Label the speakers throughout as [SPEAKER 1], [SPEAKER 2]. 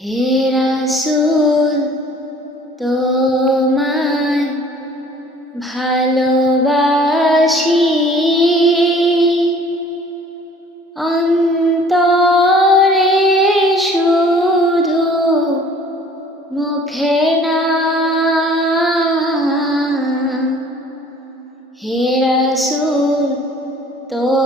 [SPEAKER 1] হে তোমায় ভালোবাসি। অন্তরে শুধু মুখে না। হে রাসূল তোমায়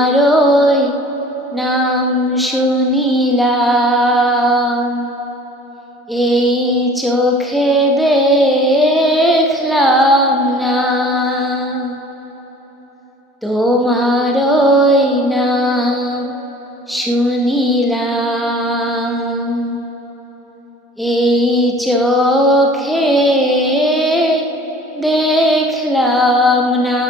[SPEAKER 1] তোমারই নাম শুনিলাম। এই চোখে দেখলাম না। তোমারই নাম শুনিলাম। এই চোখে দেখলাম না।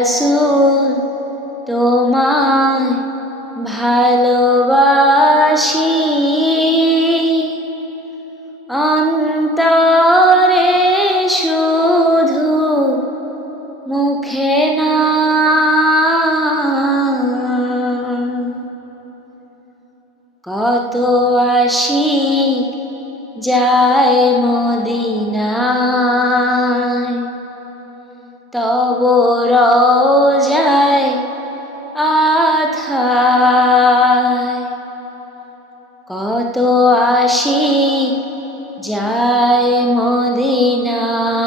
[SPEAKER 1] রাসূল তোমায় ভালোবাসি। অন্তরে শুধু মুখে না। কত আসি যায় মদিনায় তব আথায় কত আসি যায় মদিনায়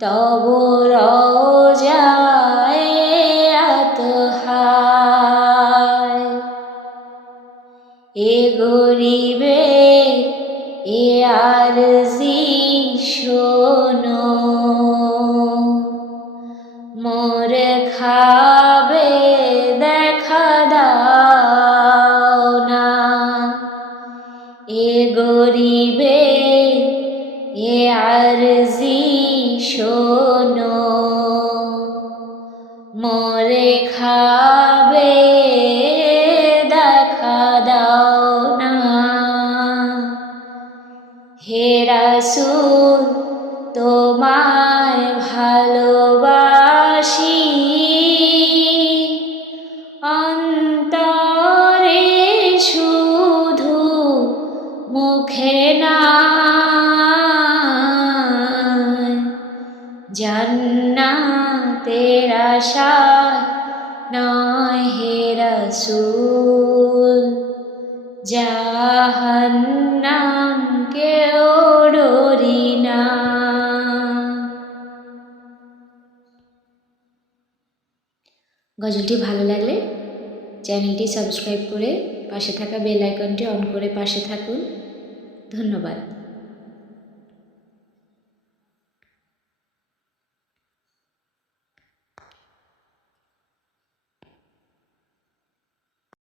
[SPEAKER 1] তব আতহায়। এ গরিবে এ আরজি শোনো গরিবে এ আরজি শোনো মোরে খাবে দেখা দাও না। হে রাসূল তোমায় ভালোবাসি মুখে না জন্নাতের আশা নয় রসুল। জাহান্নাম কেউ ডরি গজলটি ভালো লাগলে চ্যানেলটি সাবস্ক্রাইব করে পাশে থাকা বেল আইকনটি অন করে পাশে থাকুন। ধন্যবাদ।